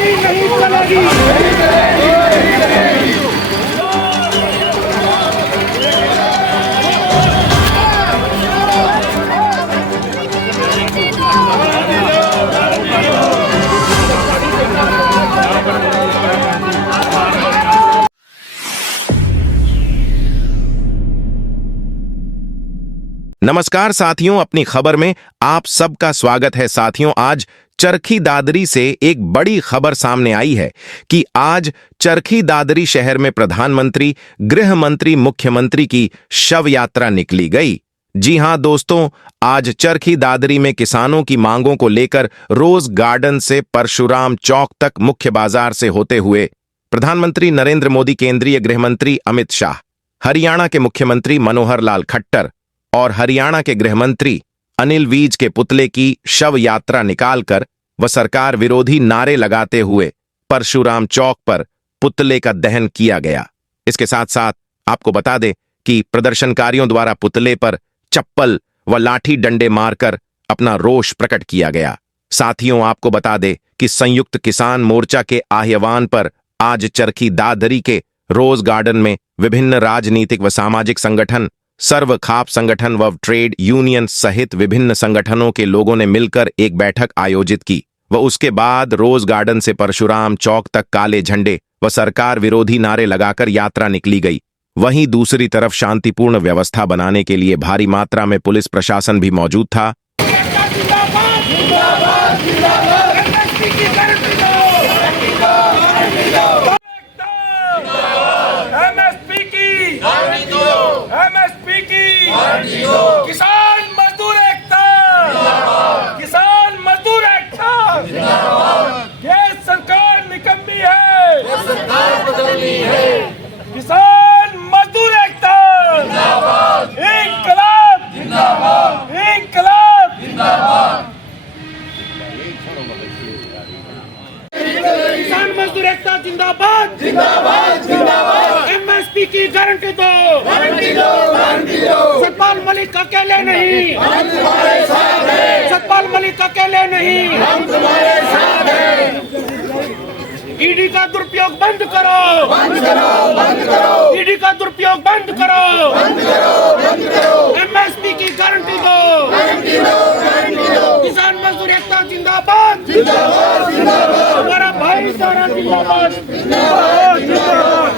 लड़ाई नहीं चलेगी। नमस्कार साथियों, अपनी खबर में आप सबका स्वागत है। साथियों, आज चरखी दादरी से एक बड़ी खबर सामने आई है कि आज चरखी दादरी शहर में प्रधानमंत्री, गृह मंत्री, मुख्यमंत्री की शव यात्रा निकली गई। जी हां दोस्तों, आज चरखी दादरी में किसानों की मांगों को लेकर रोज गार्डन से परशुराम चौक तक मुख्य बाजार से होते हुए प्रधानमंत्री नरेंद्र मोदी, केंद्रीय गृह मंत्री अमित शाह, हरियाणा के मुख्यमंत्री मनोहर लाल खट्टर और हरियाणा के गृह मंत्री अनिल विज के पुतले की शव यात्रा निकालकर व सरकार विरोधी नारे लगाते हुए परशुराम चौक पर पुतले का दहन किया गया। इसके साथ साथ आपको बता दें कि प्रदर्शनकारियों द्वारा पुतले पर चप्पल व लाठी डंडे मारकर अपना रोष प्रकट किया गया। साथियों, आपको बता दें कि संयुक्त किसान मोर्चा के आह्वान पर आज चरखी दादरी के रोज गार्डन में विभिन्न राजनीतिक व सामाजिक संगठन, सर्व खाप संगठन व ट्रेड यूनियन सहित विभिन्न संगठनों के लोगों ने मिलकर एक बैठक आयोजित की व उसके बाद रोज गार्डन से परशुराम चौक तक काले झंडे व सरकार विरोधी नारे लगाकर यात्रा निकली गई। वहीं दूसरी तरफ शांतिपूर्ण व्यवस्था बनाने के लिए भारी मात्रा में पुलिस प्रशासन भी मौजूद था। किसान मजदूर एकता, किसान मजदूर एकता। ये सरकार निकम्मी है, ये सरकार बदलनी है। किसान मजदूर एकता जिंदाबाद, इंकलाब जिंदाबाद, इंकलाब जिंदाबाद। किसान मजदूर एकता जिंदाबाद, जिंदाबाद, जिंदाबाद। एमएसपी की गारंटी दो, गारंटी दो, गारंटी दो। सतपाल मलिक अकेले नहीं, हम तुम्हारे साथ हैं। सतपाल मलिक अकेले नहीं, हम तुम्हारे साथ हैं। ईडी का दुरुपयोग बंद करो, बंद करो, बंद करो। ईडी का दुरुपयोग बंद करो, बंद करो, बंद करो। एमएसपी की गारंटी दो, गारंटी दो, गारंटी दो। किसान मजदूर एकता जिंदाबाद, जिंदाबाद, जिंदाबाद। हमारा भाईचारा जिंदाबाद, जिंदाबाद, जिंदाबाद।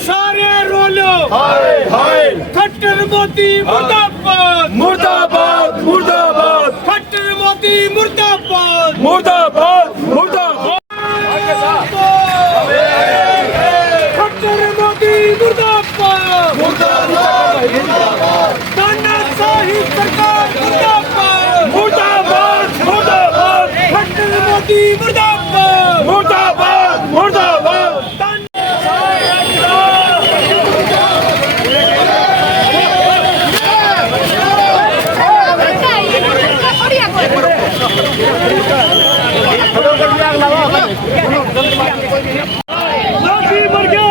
सारे रोलो हाय हाय, खट्टर मोदी मुर्दाबाद, मुर्दाबाद, मुर्दाबाद। खट्टर मोदी मुर्दाबाद, मुर्दाबाद, मुर्दाबाद। खट्टर मोदी मुर्दाबाद, मुर्दाबाद, मुर्दाबाद। तानाशाही सरकार मुर्दाबाद, मुर्दाबाद, मुर्दाबाद। खट्टर मोदी मुर्दाबाद, मुर्दाबाद, मुर्दाबाद। मोदी मर गया,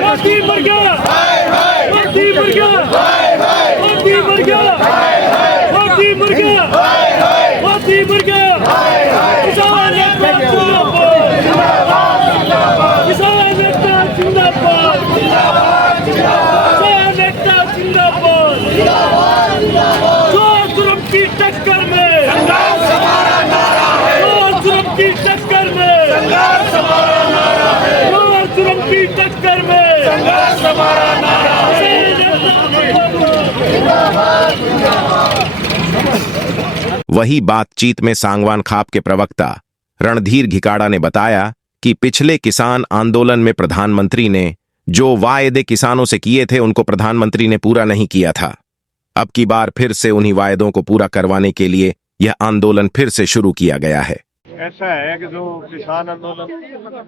मोदी मर गया, मोदी मर गया, मोदी मर गया, मोदी मर गया, मोदी मर गया। किसान एकता जिंदाबाद, किसान एकता जिंदाबाद, किसान एकता जिंदाबाद। जो जुर्म की टक्कर में संघर्ष हमारा नारा है, जो जुर्म की टक्कर में संघर्ष हमारा नारा है, जो जुर्म की टक्कर में संघर्ष हमारा नारा है। वही बातचीत में सांगवान खाप के प्रवक्ता रणधीर घिकाड़ा ने बताया कि पिछले किसान आंदोलन में प्रधानमंत्री ने जो वायदे किसानों से किए थे उनको प्रधानमंत्री ने पूरा नहीं किया था। अब की बार फिर से उन्हीं वायदों को पूरा करवाने के लिए यह आंदोलन फिर से शुरू किया गया है। ऐसा है कि जो किसान आंदोलन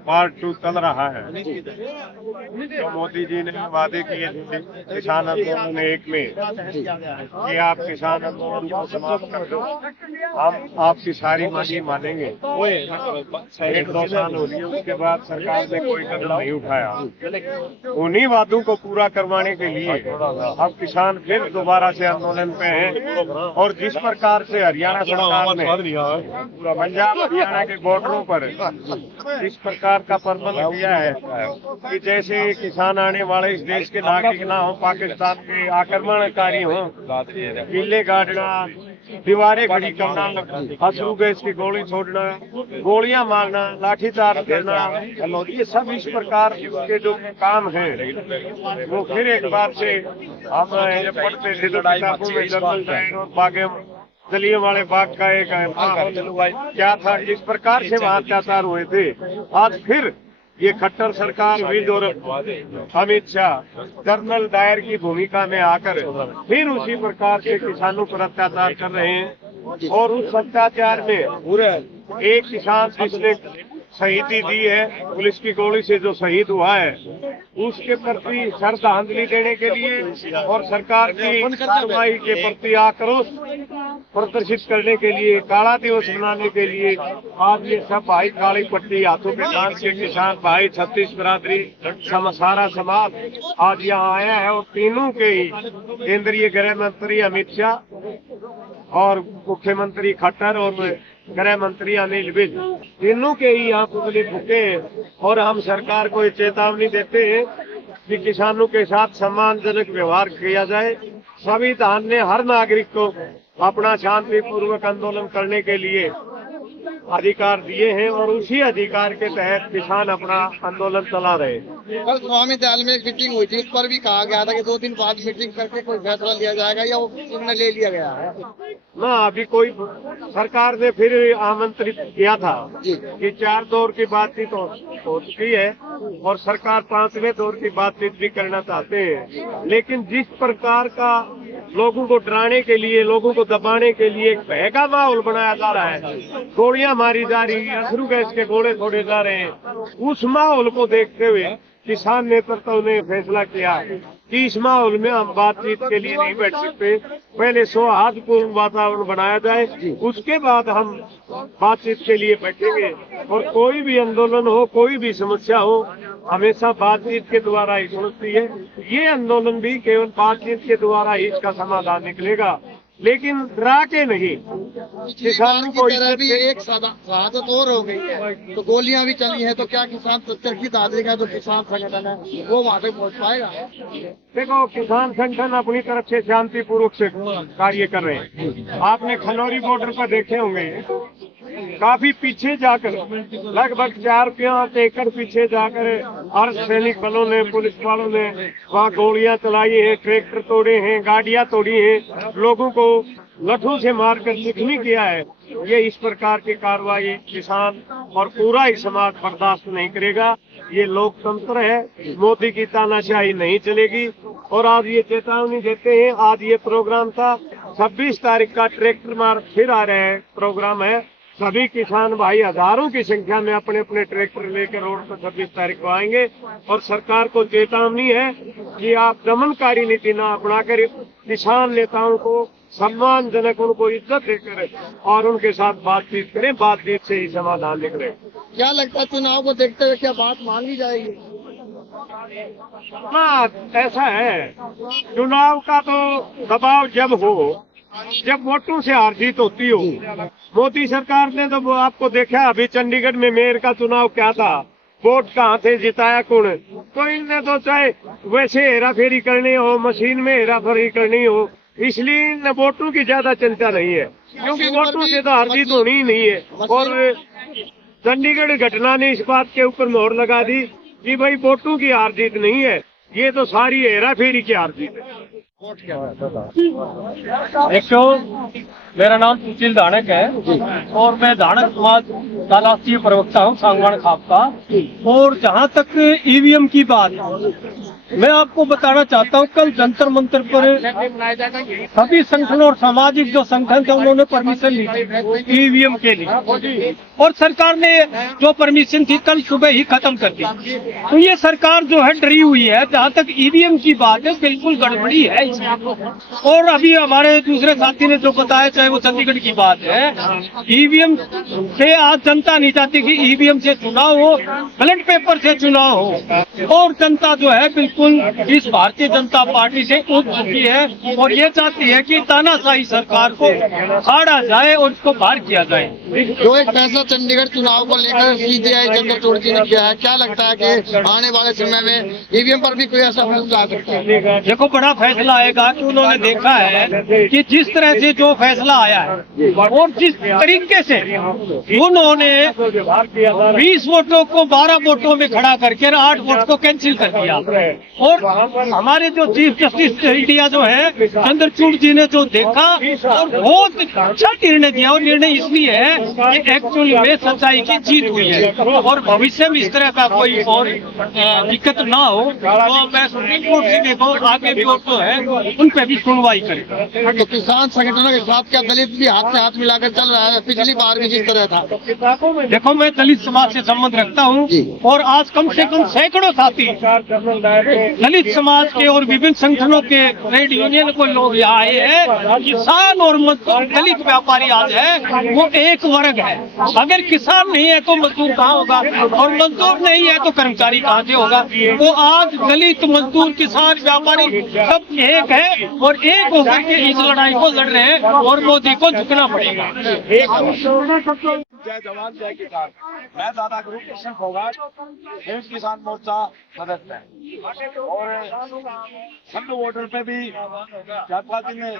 पार्ट 2 चल रहा है, तो मोदी जी ने वादे किए थे किसान आंदोलन 1 में कि आप किसान आंदोलन को समाप्त कर दो, हम आपकी सारी मांगे मानेंगे। 1-2 साल हो गए, उसके बाद सरकार ने कोई कदम नहीं उठाया। उन्हीं वादों को पूरा करवाने के लिए अब किसान फिर दोबारा से आंदोलन पे हैं। और जिस प्रकार से हरियाणा सरकार ने पंजाब हरियाणा के बॉर्डरों पर इस प्रकार का प्रबंध किया है कि जैसे किसान आने वाले इस देश के नागरिक ना हो, पाकिस्तान के आक्रमणकारी हो, किले गाड़ना, दीवारें खड़ी करना, अश्रु गैस की गोली छोड़ना, गोलियां मारना, लाठीचार्ज करना, ये सब इस प्रकार के जो काम हैं वो फिर एक बार से हम जब पढ़ते थे तो किताबों में जनरल डायर और बागे दलियों वाले बाग का एक क्या था, इस प्रकार से वहाँ अत्याचार हुए थे। आज फिर ये खट्टर सरकार विद और अमित शाह जनरल डायर की भूमिका में आकर फिर उसी प्रकार से किसानों पर अत्याचार कर रहे हैं। और उस अत्याचार में एक किसान जिसने शहीदी दी है, पुलिस की गोली से जो शहीद हुआ है, उसके प्रति श्रद्धांजलि देने के लिए और सरकार की कार्रवाई के प्रति आक्रोश प्रदर्शित करने के लिए, काला दिवस मनाने के लिए आज ये सब भाई काली पट्टी हाथों के बांध के किसान भाई, छत्तीस बिरादरी, सारा समाज आज यहाँ आया है। और तीनों के ही केंद्रीय गृह मंत्री अमित शाह और मुख्यमंत्री खट्टर और गृह मंत्री अनिल विज, तीनों के ही यहाँ पुतले फूके हैं। और हम सरकार को ये चेतावनी देते हैं कि किसानों के साथ सम्मानजनक व्यवहार किया जाए। संविधान ने हर नागरिक को अपना शांतिपूर्वक आंदोलन करने के लिए अधिकार दिए हैं और उसी अधिकार के तहत किसान अपना आंदोलन चला रहे हैं। कल स्वामी दयाल में एक मीटिंग हुई थी, उस पर भी कहा गया था कि 2 दिन बाद मीटिंग करके कोई फैसला लिया जाएगा, या वो निर्णय ले लिया गया है? ना, अभी कोई सरकार ने फिर आमंत्रित किया था कि 4 दौर की बातचीत हो चुकी है और सरकार 5वें दौर की बातचीत भी करना चाहते हैं। लेकिन जिस प्रकार का लोगों को डराने के लिए, लोगों को दबाने के लिए एक भय का माहौल बनाया जा रहा है, गोलियां मारी जा रही है, अश्रु गैस के गोले छोड़े जा रहे हैं, उस माहौल को देखते हुए किसान नेतृत्व ने फैसला किया कि इस माहौल में हम बातचीत के लिए नहीं बैठ सकते। पहले सौहार्दपूर्ण वातावरण बनाया जाए, उसके बाद हम बातचीत के लिए बैठेंगे। और कोई भी आंदोलन हो, कोई भी समस्या हो, हमेशा बातचीत के द्वारा ही सुलझती है। ये आंदोलन भी केवल बातचीत के द्वारा ही इसका समाधान निकलेगा, लेकिन डरा के नहीं। किसानों की तरह भी एक शहादत और हो गई है, तो गोलियां भी चली हैं, तो क्या किसान चरखी दादरी का जो किसान संगठन है वो वहाँ पे पहुँच पाएगा? देखो, किसान संगठन अपनी तरफ से शांतिपूर्वक से कार्य कर रहे हैं। आपने खनौरी बॉर्डर पर देखे होंगे, काफी पीछे जाकर, लगभग 4-5 एकड़ पीछे जाकर अर्धसैनिक बलों ने, पुलिस वालों ने वहाँ गोलियां चलाई हैं, ट्रैक्टर तोड़े हैं, गाड़ियां तोड़ी हैं, लोगों को लठों से मारकर जख्मी किया है। ये इस प्रकार की कार्रवाई किसान और पूरा ही समाज बर्दाश्त नहीं करेगा। ये लोकतंत्र है, मोदी की तानाशाही नहीं चलेगी। और आज ये चेतावनी देते हैं। आज ये प्रोग्राम था, 26 तारीख का ट्रैक्टर मार्च फिर आ रहे हैं, प्रोग्राम है। सभी किसान भाई हजारों की संख्या में अपने अपने ट्रैक्टर लेकर रोड पर 26 तारीख को आएंगे। और सरकार को चेतावनी है कि आप दमनकारी नीति न अपनाकर किसान नेताओं को सम्मानजनक, उनको इज्जत देकर और उनके साथ बातचीत करें। बातचीत से ही समाधान निकले। क्या लगता है चुनाव को देखते हुए क्या बात मांगी जाएगी? हाँ, ऐसा है, चुनाव का तो दबाव जब हो, जब वोटों से हार जीत होती हो। मोदी सरकार ने तो आपको देखा, अभी चंडीगढ़ में मेयर का चुनाव क्या था, वोट कहाँ से जिताया कौन? तो इनने तो चाहे वैसे हेरा फेरी करनी हो, मशीन में हेरा फेरी करनी हो, इसलिए इन वोटों की ज्यादा चिंता नहीं है, क्योंकि वोटों से तो हार जीत होनी ही नहीं है। और चंडीगढ़ घटना ने इस बात के ऊपर मोहर लगा दी कि भाई वोटों की हार जीत नहीं है, ये तो सारी हेरा फेरी की हार जीत है। मेरा नाम सुशील धानक है और मैं धानक समाज का राष्ट्रीय प्रवक्ता हूँ, सांगवान खाप का। और जहाँ तक ईवीएम की बात, मैं आपको बताना चाहता हूँ, कल जंतर मंतर पर सभी संगठन और सामाजिक जो संगठन थे उन्होंने परमिशन ली थी ईवीएम के लिए, और सरकार ने जो परमिशन थी कल सुबह ही खत्म कर दी। तो ये सरकार जो है डरी हुई है। जहाँ तक ईवीएम की बात है, बिल्कुल गड़बड़ी है इसमें। और अभी हमारे दूसरे साथी ने जो बताया, चाहे वो चंडीगढ़ की बात है, ईवीएम से आज जनता नहीं चाहती कि ईवीएम से चुनाव हो, बैलेट पेपर से चुनाव हो। और जनता जो है बिल्कुल बिल्कुल इस भारतीय जनता पार्टी से उठ चुकी है और ये चाहती है कि तानाशाही सरकार को हारा जाए और इसको बाहर किया जाए। जो एक फैसला चंडीगढ़ चुनाव को लेकर सीबीआई चंद्रचूड़ जी ने किया है, क्या लगता है कि आने वाले समय में ईवीएम पर भी कोई ऐसा फैसला आ सकता है? देखो, बड़ा फैसला आएगा कि उन्होंने देखा है कि जिस तरह से जो फैसला आया है और जिस तरीके से उन्होंने 20 वोटों को 12 वोटों में खड़ा करके 8 वोट को कैंसिल कर दिया, और हमारे जो चीफ जस्टिस इंडिया जो है चंद्रचूड़ जी ने जो देखा और बहुत अच्छा निर्णय दिया, और निर्णय इसलिए है कि एक्चुअली में सच्चाई की जीत हुई है और भविष्य में इस तरह का कोई और दिक्कत ना हो, तो मैं सुप्रीम कोर्ट से देखो आगे भी और जो है उन पे भी सुनवाई करें। तो किसान संगठनों के साथ क्या दलित भी हाथ से हाथ मिलाकर चल रहा है? पिछली बार भी जिस तरह था। देखो, मैं दलित समाज से संबंध रखता हूँ और आज कम से कम सैकड़ों साथी दलित समाज के और विभिन्न संगठनों के ट्रेड यूनियन को लोग यहाँ आए हैं। किसान और मजदूर दलित व्यापारी आज है वो एक वर्ग है। अगर किसान नहीं है तो मजदूर कहाँ होगा, और मजदूर नहीं है तो कर्मचारी कहाँ से होगा? तो आज दलित, मजदूर, किसान, व्यापारी सब एक है और एक होकर के इस लड़ाई को लड़ रहे हैं और मोदी को झुकना पड़ेगा। जय जवान जय किसान। मैं दादा गुरु कृष्ण फोगाट, संयुक्त किसान मोर्चा सदस्य है और संघ वोटर पे भी 4-5 दिन में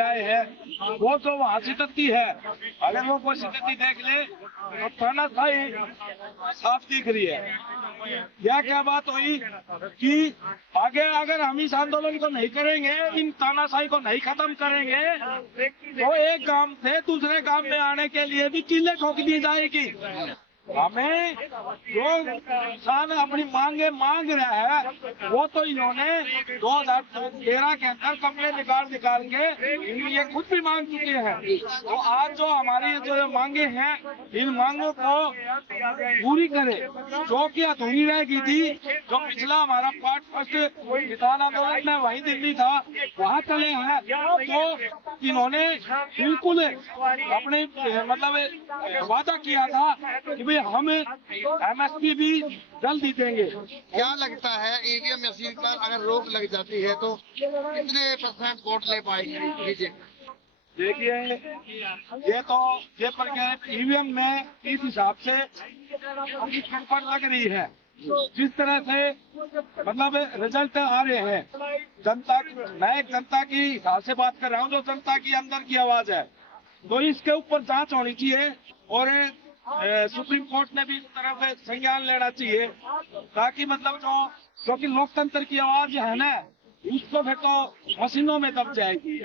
आए हैं। वो तो वहाँ स्थिति है, अगर वो कोई स्थिति देख ले तो तानाशाही साफ दिख रही है। यह क्या बात हुई कि आगे अगर हम इस आंदोलन को नहीं करेंगे, इन तानाशाही को नहीं खत्म करेंगे, तो एक गांव से दूसरे गांव में आने के लिए भी किले ठोक दी जाएगी। हमें जो किसान अपनी मांगे मांग रहा है वो तो इन्होंने 2013 के अंदर कपड़े निकाल के ये खुद भी मांग चुके हैं। तो आज जो हमारी जो मांगे हैं, इन मांगों को पूरी करे, जो कि अधूरी रह गई थी। जो पिछला हमारा पार्ट फर्स्ट किसान आंदोलन में वही दिल्ली था, वहाँ चले हैं, तो इन्होंने बिल्कुल अपने मतलब वादा किया था कि भाई हम MSP भी जल्दी देंगे। क्या लगता है ईवीएम मशीन पर अगर रोक लग जाती है तो कितने % वोट ले पाएगी बीजेपी? देखिए, ये प्रक्रिया ईवीएम में इस हिसाब से पर लग रही है, जिस तरह से मतलब रिजल्ट आ रहे हैं जनता, मैं जनता की हिसाब से बात कर रहा हूँ, जो जनता की अंदर की आवाज है, तो इसके ऊपर जांच होनी चाहिए और सुप्रीम कोर्ट ने भी इस तरफ संज्ञान लेना चाहिए, ताकि मतलब क्योंकि लोकतंत्र की आवाज है ना, उसको फिर तो मशीनों में दब जाएगी।